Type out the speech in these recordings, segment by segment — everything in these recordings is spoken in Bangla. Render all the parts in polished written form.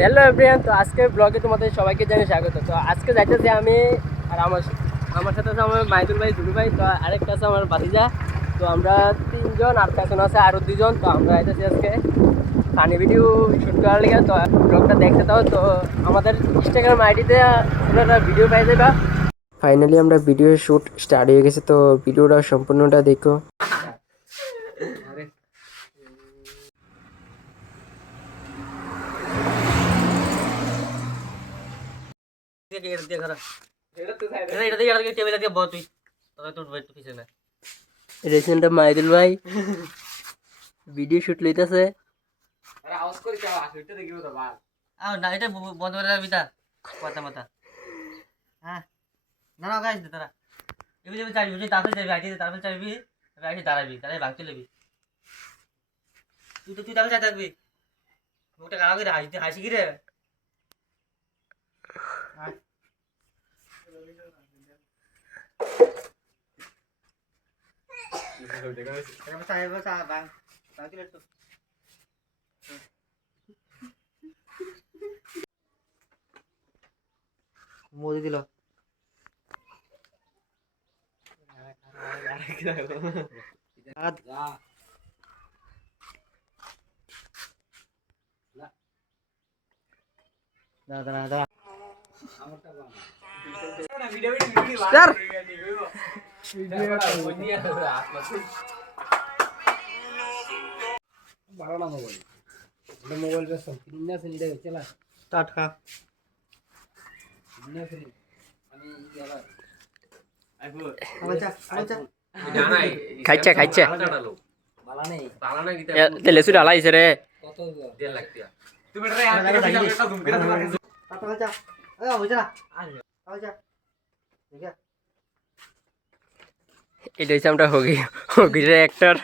হ্যালো এভরিওয়ান, তো আজকের ব্লগে তোমাদের সবাইকে জানিয়ে স্বাগত। তো আজকে যাইতেছি আমি আর আমার সাথে আছে আমার মাইদুল ভাই, দুলু ভাই, তো আরেকটা আছে আমার ভাতিজা। তো আমরা তিনজন, আর পেছনে আছে আরও দুজন। তো আমরা যাইতেছি আজকে ফানি ভিডিও শ্যুট করার লেগে। তো ব্লগটা দেখতে দাও। তো আমাদের ইনস্টাগ্রাম আইডিতে তোমরা ভিডিও পাই যাবা। ফাইনালি আমরা ভিডিও শ্যুট স্টার্ট হয়ে গেছে, তো ভিডিওটা সম্পূর্ণটা দেখো। রেসেন্টটা মাইদুল ভাই ভিডিও শুট লইতেছে। বন্ধ করে রাখবি তা মাথা মাথা। হ্যাঁ না না গাইস তারা এগুলি চাইবি বুঝি, তারপরে চাইবি আইটি, তারপরে চাইবি আইটি দাঁড়াবি, দাঁড়াই ভাঙতে লেবি। তুই তারপরে চাই থাকবি, মুখটা খারাপ করে হাসি কি রে। মোদি দিল মোবাইল বেশ চালা টাটকা খাইছে খাইছে তেলে সুরা লাইছে রে। এটা হচ্ছে আমরা হগির অ্যাক্টর,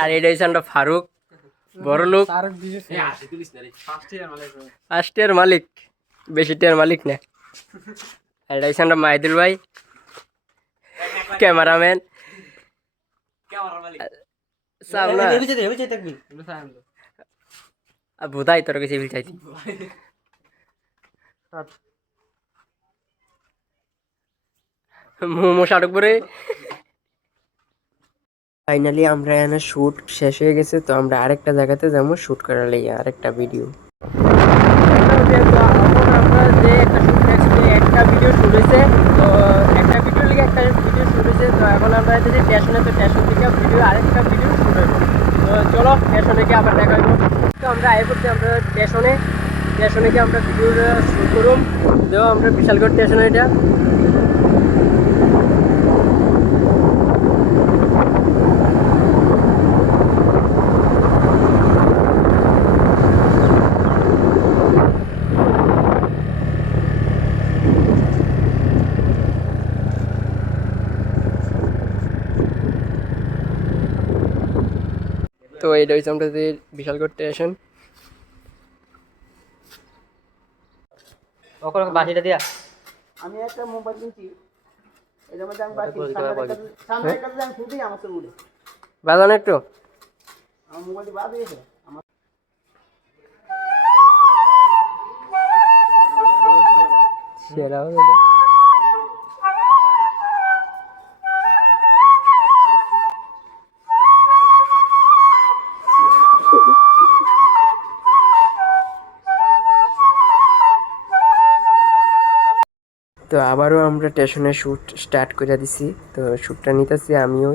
আর এটা হচ্ছে আমরা ফারুক, বড় লোক, ফার্স্ট ইয়ার মালিক, বেশি টিয়ার মালিক না। আর এটা হচ্ছে আমরা মাইদুল ভাই, ক্যামেরাম্যান। বুধাই তোর কাছে বিল চাইছি। মোমো সাটকপুরে ফাইনালি আমরা এখানে শ্যুট শেষ হয়ে গেছে। তো আমরা আরেকটা জায়গাতে যাবো শ্যুট করার লেগে আরেকটা ভিডিও। আমরা যে একটা ভিডিও শুট হয়েছে, তো একটা ভিডিও লিগে একটা ভিডিও শুট হয়েছে। তো এখন আমরা যে স্টেশনে, তো স্টেশন থেকে আরেকটা ভিডিও শুট হইব। তো চলো স্টেশনে গিয়ে আবার দেখা হইব। তো আমরা আয় করছি আমরা স্টেশনে গিয়ে আমরা ভিডিওটা শুট করুম। দেখো আমরা বিশালগড় স্টেশনে এটা। তো এইটা হচ্ছে আমাদের বিশালগড় স্টেশন। বাসিটা দিয়া আমি একটা মোবাইল কিনছি, এটার মধ্যে আমি সামনে একটা আমি খুবই আমার মুড়ে বাজানো একটু আমার মোবাইলটি বাদ দিয়েছে আমার। সেরা তো আবারও আমরা স্টেশনে শ্যুট স্টার্ট করে দিছি। তো শ্যুটটা নিতেছি আমিও।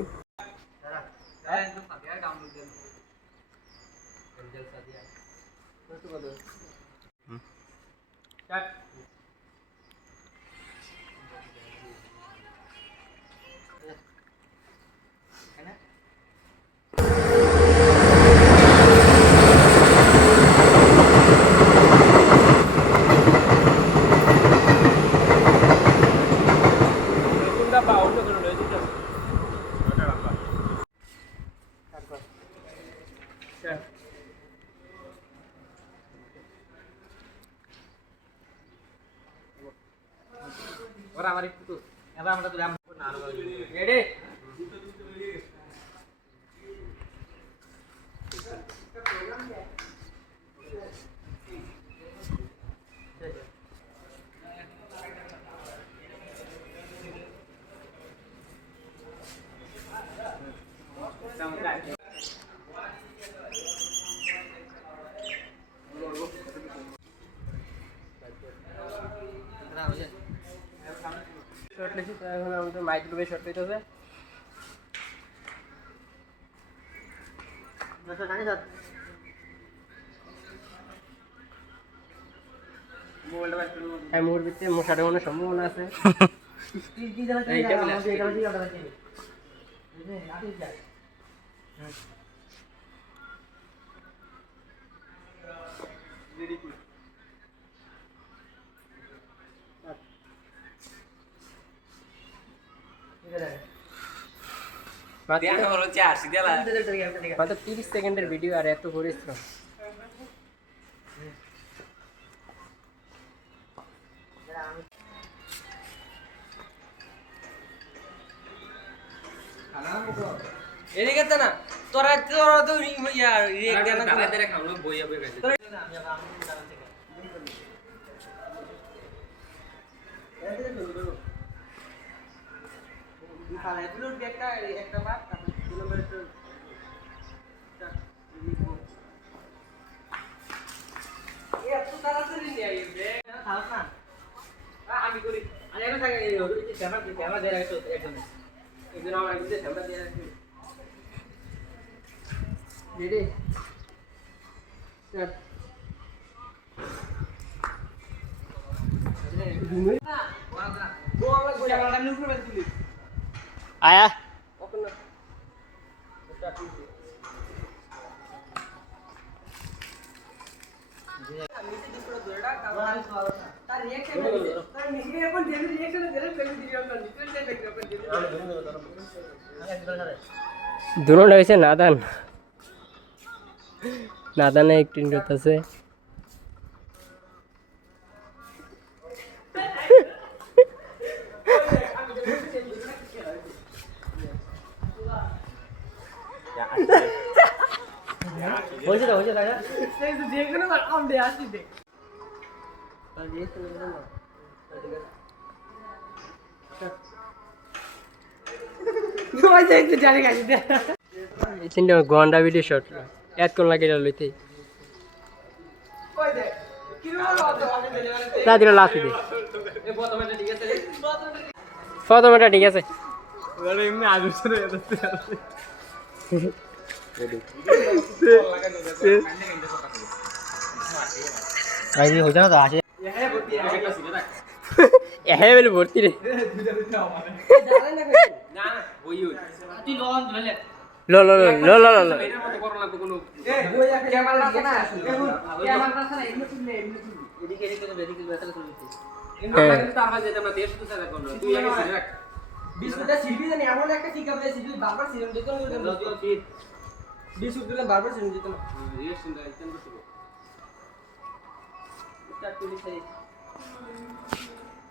ওরা আমার একটু এবার আমরা তো রেডি মাইক্রো ভাই শর্ট পেতেছে হ্যাঁ মোর ভিতরে মশাটা মনে সম্ভাবনা আছে মাত্র 30 সেকেন্ডের ভিডিও আর এত পরিশ্রম এদিকে তো না তোরা তোরা তো ইয়া রিয়েক্ট দেনা আমি করি আর এখন থাকে ক্যামেরা দিয়ে রাখছো একদম একজন আমার একদিকে ক্যামেরা দিয়ে রাখছি রেডি স্টার্ট আয়া দুটোটা হয়েছে নাদান নাদানে একটিং করতেছে হয়েছে তো হয়েছে দাদা যেখানে আমডে আসি দেখ ঘন্টা ভিডিও শর্ট এত কোন লাগে লইতে দিল লাস্ট দে প্রথমটা ঠিক আছে হয়েছে না তো আসে হ্যাঁ বলে ভর্তি রে লো লো লো লো লো লো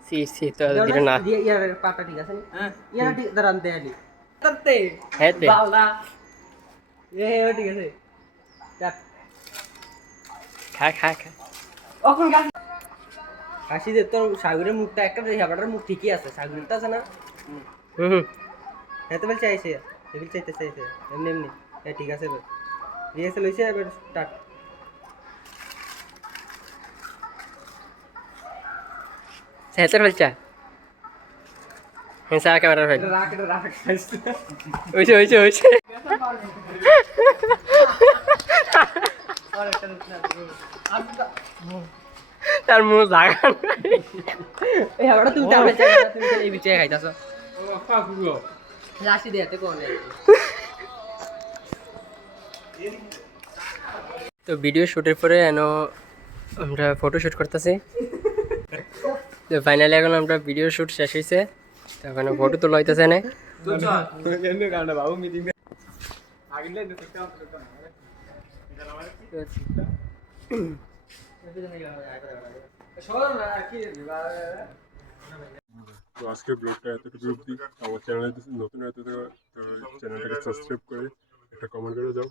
Sí, sí, todo dirá nada. ইয়ার পাটা ঠিক আছে হ্যাঁ ইয়ার ঠিক দাঁড়ান দেয়ালি করতে হ্যাঁ তে বাবা ঠিক আছে যাক খা খা খা এখন হাসি দে তোর সাগরের মুখটা একটা হেবাটার মুখ ঠিকই আছে সাগরেরটা আছে না হুম হ্যাঁ তো বল চাইছে এবিল চাইছে এমনি এমনি হ্যাঁ ঠিক আছে এবার রিহার্সাল হয়েছে এবার স্টার্ট সেটার বলছা হ্যাঁ সারা ক্যামেরা ভাই রাখ হইছে হইছে হইছে তার মুখ জায়গা এই হেবাটা তুই তাহলে চাই তুমি এই বিচে খাইতাছ লাসি দেতে কোন তো ভিডিও শুটের পরে আমরা ফটো শুট করতেছি তো ফাইনালি এখন আমরা ভিডিও শুট শেষ হয়েছে তো এখন ফটো তো লইতেছে না তো আজকের ব্লগটা এতটুকু অবধি আমার চ্যানেলে নতুন হয়তো তো চ্যানেলটাকে সাবস্ক্রাইব করে একটা কমেন্ট করে যাও